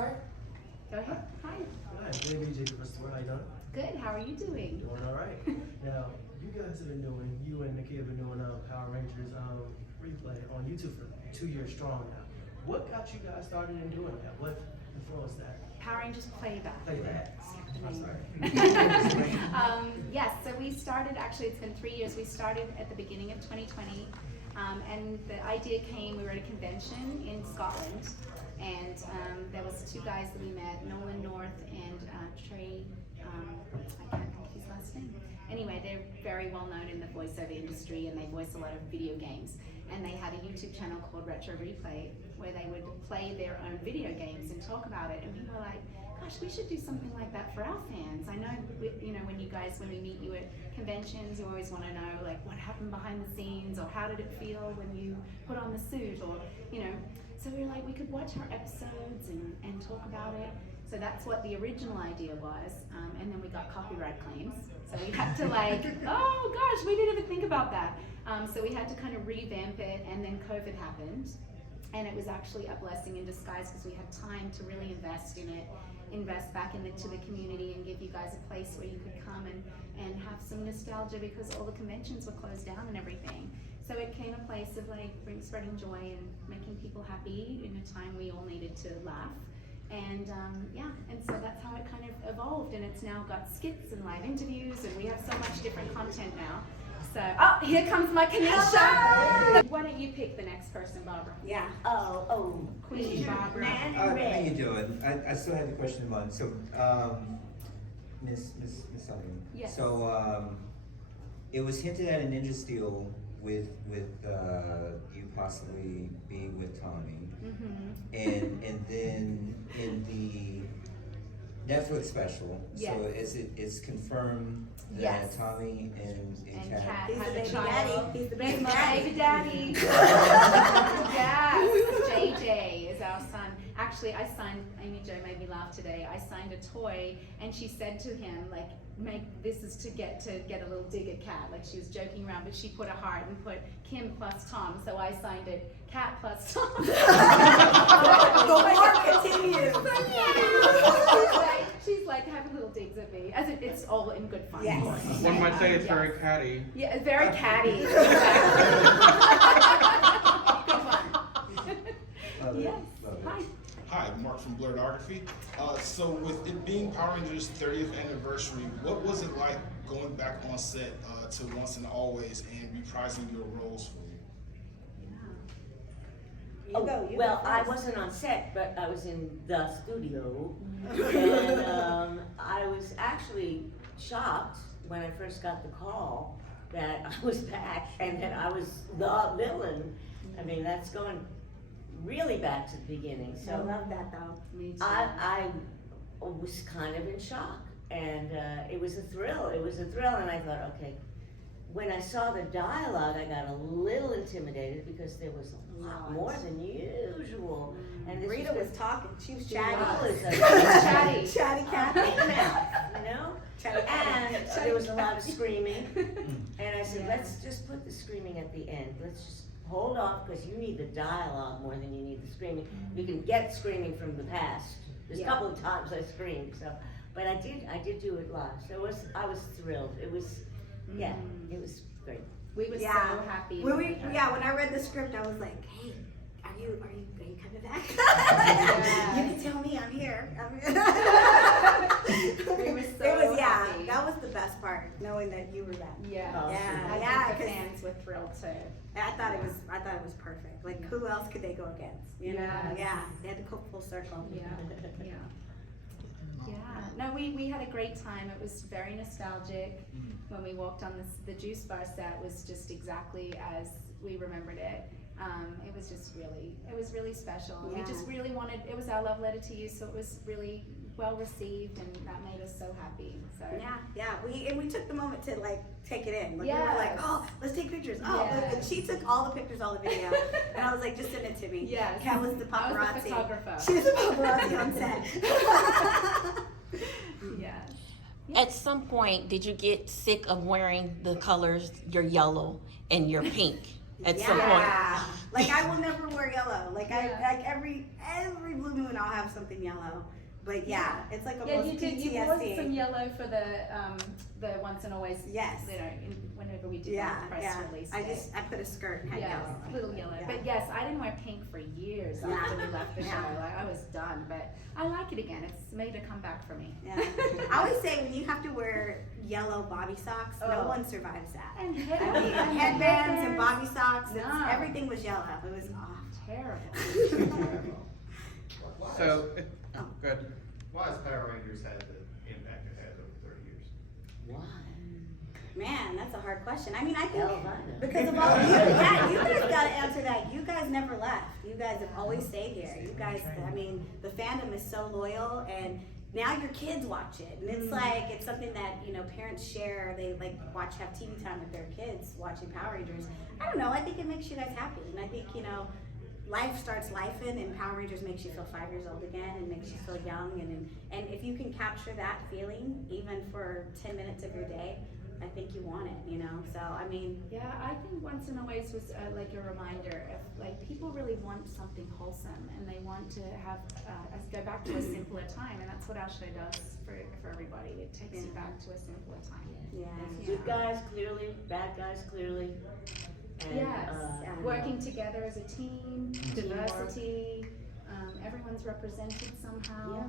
start? Go ahead. Hi. Hi, good evening, Jacob. How you doing? Good. How are you doing? Doing all right. Now, you guys have been doing, you and Nikki have been doing Power Rangers replay on YouTube for 2 years strong now. What got you guys started in doing that? What influenced that? Power Rangers Playback. Playback. I'm sorry. Yes, so we started, actually it's been 3 years, we started at the beginning of 2020, and the idea came, we were at a convention in Scotland, and there was two guys that we met, Nolan North and Trey, I can't think of his last name. Anyway, they're very well known in the voiceover industry, and they voice a lot of video games, and they had a YouTube channel called Retro Replay, where they would play their own video games and talk about it, and we were like, gosh, we should do something like that for our fans. I know, you know, when we meet you at conventions, you always want to know, like, what happened behind the scenes, or how did it feel when you put on the suit, or, you know. So we were like, we could watch our episodes and talk about it. So that's what the original idea was, and then we got copyright claims. So we had to like, oh gosh, we didn't even think about that. So we had to kind of revamp it, and then COVID happened. And it was actually a blessing in disguise because we had time to really invest in it, invest back into the community, and give you guys a place where you could come and have some nostalgia, because all the conventions were closed down and everything. So it came a place of like spreading joy and making people happy in a time we all needed to laugh. And and so that's how it kind of evolved, and it's now got skits and live interviews, and we have so much different content now. So, oh, here comes my Kanisha. Why don't you pick the next person, Barbara? Yeah. Queen Barbara. How you doing? I still have the question in mind. So, Miss Sutherland. Yes. So, it was hinted at in Ninja Steel with you possibly being with Tommy, and then in the Netflix special. Yes. So it's confirmed that Yes. Tommy and Kat He's had the a baby child. daddy. He's the baby My daddy. baby daddy. Yes, JJ is our son. Actually, I signed, Amy Jo made me laugh today. I signed a toy, and she said to him, like, this is to get a little dig at Kat. Like, she was joking around, but she put a heart and put Kim plus Tom, so I signed it Kat plus Tom. The war continues. She's like having little digs at me, as it's all in good fun. Yes. One might say it's very catty. Yeah, it's very catty. Good fun. Yes. Hi. Hi, Mark from Blurredography. So with it being Power Rangers 30th anniversary, what was it like going back on set to Once and Always and reprising your roles for you? Well, I wasn't on set, but I was in the studio, and I was actually shocked when I first got the call that I was back and that I was the villain. I mean, that's going really back to the beginning. So I love that though. Me too. I was kind of in shock, and it was a thrill. It was a thrill, and I thought, okay. When I saw the dialogue, I got a little intimidated because there was a lot more than usual. And this Rita was talking. She was She chatty. was Chatty. Chatty cat. you know? Chatty And cat. there was a lot of screaming. And I said, let's just put the screaming at the end. Let's just hold off, because you need the dialogue more than you need the screaming. You can get screaming from the past. There's a couple of times I screamed, so, but I did do it live. So I was thrilled. It was, yeah, it was great. We were Yeah. so happy. When when I read the script, I was like, hey, are you coming back? You can tell me I'm here. We were so It was, happy. that was the best part, knowing that you were that. Yeah. Oh, Yeah, I think the 'cause fans were thrilled too. I thought it was perfect. Like, who else could they go against? You know? Yes. Yeah, they had to go full circle. Yeah. Yeah. Yeah. No, we had a great time. It was very nostalgic. When we walked on the juice bar set was just exactly as we remembered it. It was just really special. Yeah. We just really wanted, it was our love letter to you, so it was really well received, and that made us so happy. So Yeah. We took the moment to like take it in. Like, we Yes. were like, oh, let's take pictures. Oh, Yes. and she took all the pictures, all the video, and I was like, just send it to me. Yes. Kat was the I was paparazzi. the photographer. She was the paparazzi on set. Yes. At some point, did you get sick of wearing the colors, your yellow and your pink? at some point. Like I will never wear yellow. Like Yeah. I like every blue moon I'll have something yellow. But yeah, it's like Yeah, almost you did. You wore some PTSD. yellow for the once and always. Yes. You know, whenever we did Yeah, that press yeah. release. I put a skirt and had Yes, yellow. on it. little yellow. Yeah. But yes, I didn't wear pink for years Yeah. after we left the show. Yeah. Like, I was done, but I like it again. It's made a comeback for me. Yeah. I always say when you have to wear yellow bobby socks, no Oh. one survives that. And I mean, headbands and bobby socks, No. everything was yellow. It was Terrible. Terrible. So, Oh. good. Why has Power Rangers had the impact it has over 30 years? Why? Man, that's a hard question. I mean, I think Hell if I know. because of all you, yeah, you guys got to answer that. You guys never left. You guys have always stayed here. You guys, I mean, the fandom is so loyal, and now your kids watch it, and it's like it's something that parents share. They like have TV time with their kids watching Power Rangers. I don't know. I think it makes you guys happy, and I think life starts lifing, and Power Rangers makes you feel 5 years old again, and makes you feel young, and if you can capture that feeling even for 10 minutes of your day, I think you want it, So I mean, Yeah, I think Once and Always was like a reminder of like people really want something wholesome, and they want to have us go back to a simpler time, and that's what our show does for everybody. It takes you back to a simpler time. yeah. Good guys clearly, bad guys clearly. And, Yes, working you know, together as a team, diversity, everyone's represented somehow.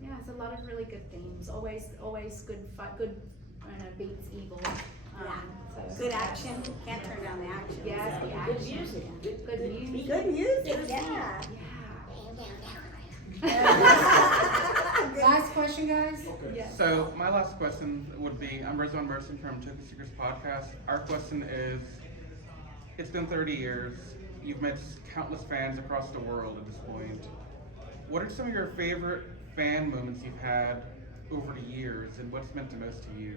Yeah, it's a lot of really good themes. Always good fight, good beats evil. So, Good action. Can't turn down the action. Yes, the good action. music. Good music. Good music. Yeah. Yeah. Last question, guys. Yes. So, my last question would be, I'm Rizwan Merson from Tokyo Secrets Podcast. Our question is, it's been 30 years. You've met countless fans across the world at this point. What are some of your favorite fan moments you've had over the years, and what's meant the most to you?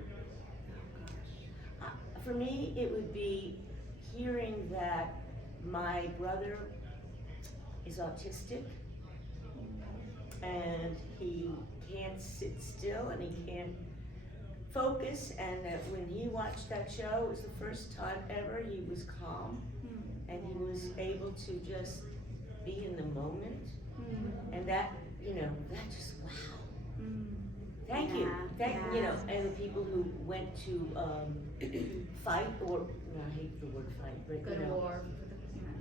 For me, it would be hearing that my brother is autistic and he can't sit still and he can't focus, and that when he watched that show, it was the first time ever he was calm and he was able to just be in the moment, and that just wow. Thank you. And the people who went to fight, or I hate the word fight, but Good war.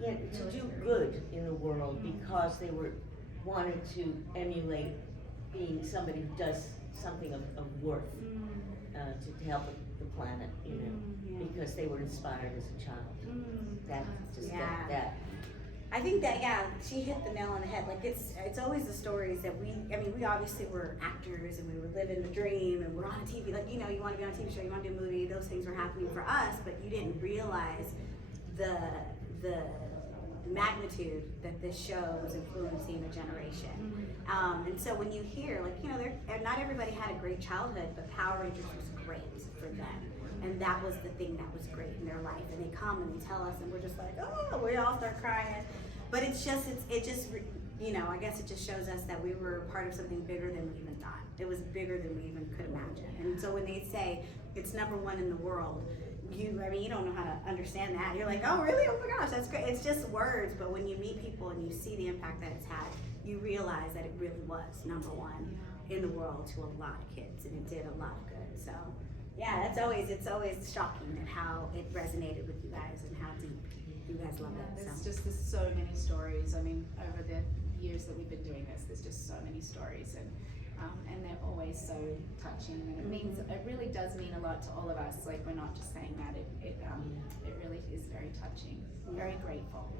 yeah, to do good in the world because they wanted to emulate being somebody who does something of worth to help the planet, because they were inspired as a child. That. I think that she hit the nail on the head. Like it's always the stories that we obviously were actors and we were living the dream and we're on TV. Like you want to be on a TV show, you want to do a movie. Those things were happening for us, but you didn't realize the magnitude that this show was influencing a generation. And so when you hear not everybody had a great childhood, but Power Rangers was great for them. And that was the thing that was great in their life. And they come and they tell us, and we're just like, oh, we all start crying. But I guess it just shows us that we were part of something bigger than we even thought. It was bigger than we even could imagine. And so when they say it's #1 in the world, you don't know how to understand that. You're like, oh, really? Oh my gosh, that's great. It's just words. But when you meet people and you see the impact that it's had, you realize that it really was #1 in the world to a lot of kids, and it did a lot of good. So. Yeah, it's always shocking at how it resonated with you guys and how deep you guys love it. There's so many stories. I mean, over the years that we've been doing this, there's just so many stories, and they're always so touching. And it really does mean a lot to all of us. Like, we're not just saying that. It really is very touching. Very grateful.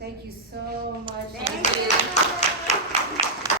Thank you so much. Thank you.